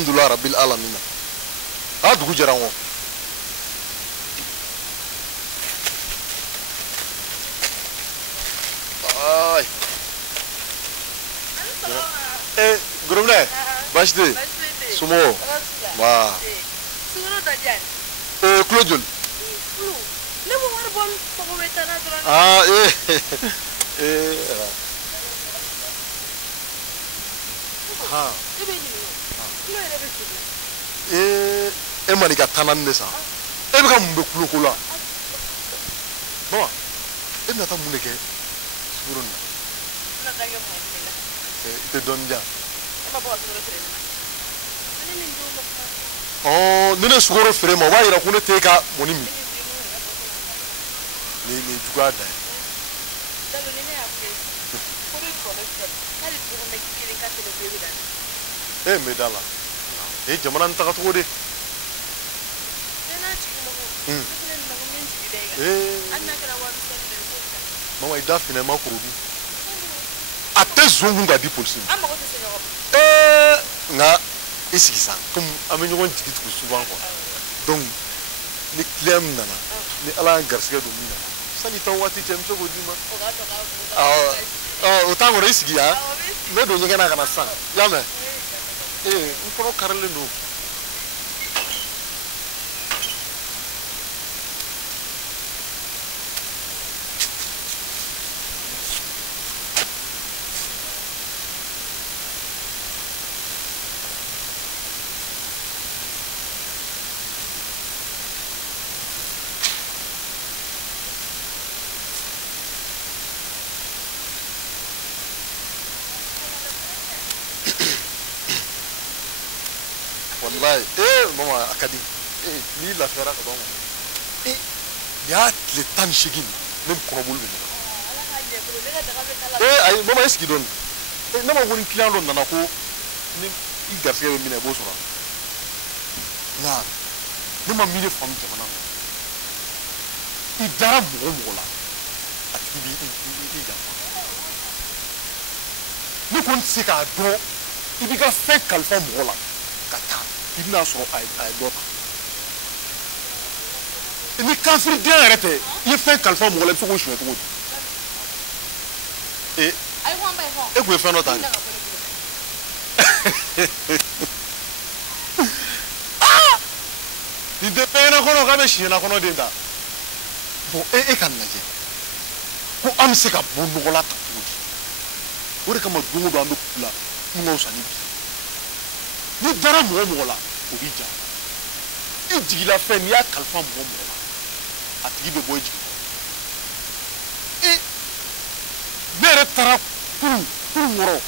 alhamdulillah rabbil alamin a dugu jɛra n kɔ Gurumne, bashte, sumo, wah. Klojul. Ah, ha. Manika tanan desa. Bika mumbe kulo kola. Mama, nata muneke. Surun. Ite donja. Oh, nene sugoro fere ma wa ira ko ne te ka moni mi. Ni juga da. Medala. Jamana ntaka to de. Mama ida fina ma kurudu. Ate zongu ga di polisi. Nga isi san comme amenyo won jigi tu souvent quoi. Donc ni client nana ni ala garsiga do mina. Sani tan wati chem so godi ma. O ta ngore isi ya. Me do nyega na kana san. Ya me. Nkono karle no. Wallahi, mama akadi. Ni la fera ka bango. Ya le tan shigin, même korobul be. Ay mama eski don. Nama woni client don nana ko ni I garsiga be mina bo sura. Na. Nama mi de fam jamana. I dara mo la. Atibi I ga. Ni kon sika do ibiga fe kalfa mo la. Kata ibna so ay do ni kafir de arrêté il fait kalfa mo le so ko shwe to ay ho mbay ho e ko fe no tan ni de pena ko no ka be shi na ko no de da bon kan na je ko am se ka bon no la ta ko de kama dungu do am kula mo sani ni dara mo la obija ijigila fe ni akalfa mo la atigi be boyji bere tara ku ngoro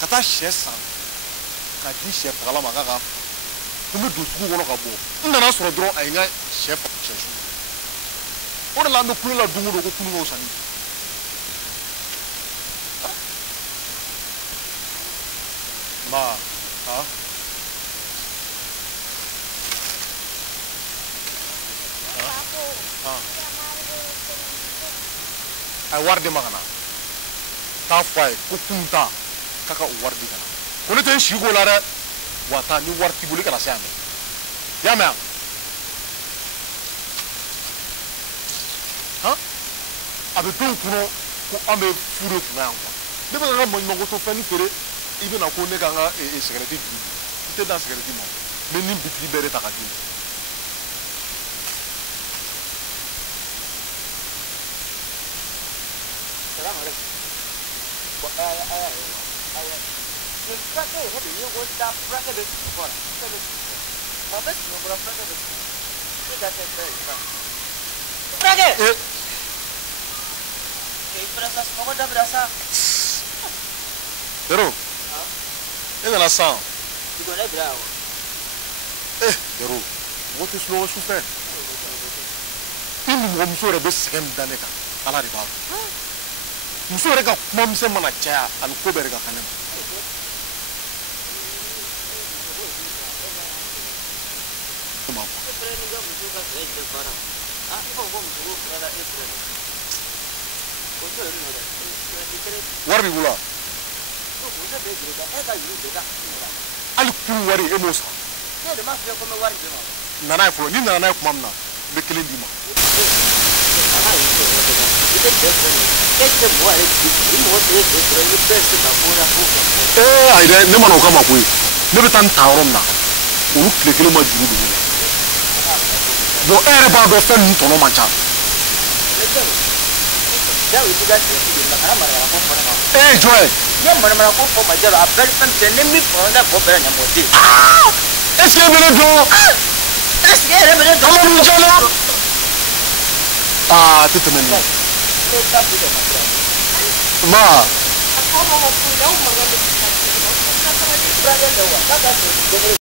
kata shesa ka di she pala ma ga ko me do su ngoro ka bo ndana so dro ay nga chef chesu o la no kula dungu do ko kunu ngo sani ma ha ay warde magana ta fay ko kunta kaka warde kana ko ne ten shigo la re wata ni warti buli kana sa ame ya me ha abe don kuno ko ambe fure kuna yanko de ba mo ngo to fani fere ibe na ko ne ganga secrétaire du ite dans secrétaire mo me ni biti bere takati Pero, la sang. Pero, what is slow souffert? Il me sort de second daneka. Ala riba. Muso rega kuma mse mana caya an ko be rega kanem. Warbi bula. ali kun wari e mo sa ne de ma fe ko me wari de ma nana e fo ni nana e kuma na be kelen di ma ana yi ko de ma ite de ko ni ete mo ale ki ni mo de de ko ni pese ba ko na ko ai de ne ma no kama ko ne be tan tawron na olu kile kelen ma juru du bon ere ba do fen to no mancha ya wi diga se ki na kana mara ko ko na Joy ya mara ko ko ma jaro abel fam te ne mi fo na ko bere na mo de est-ce que bele do est-ce que ere bere do mo jalo tete men ma Brother, no one. That's the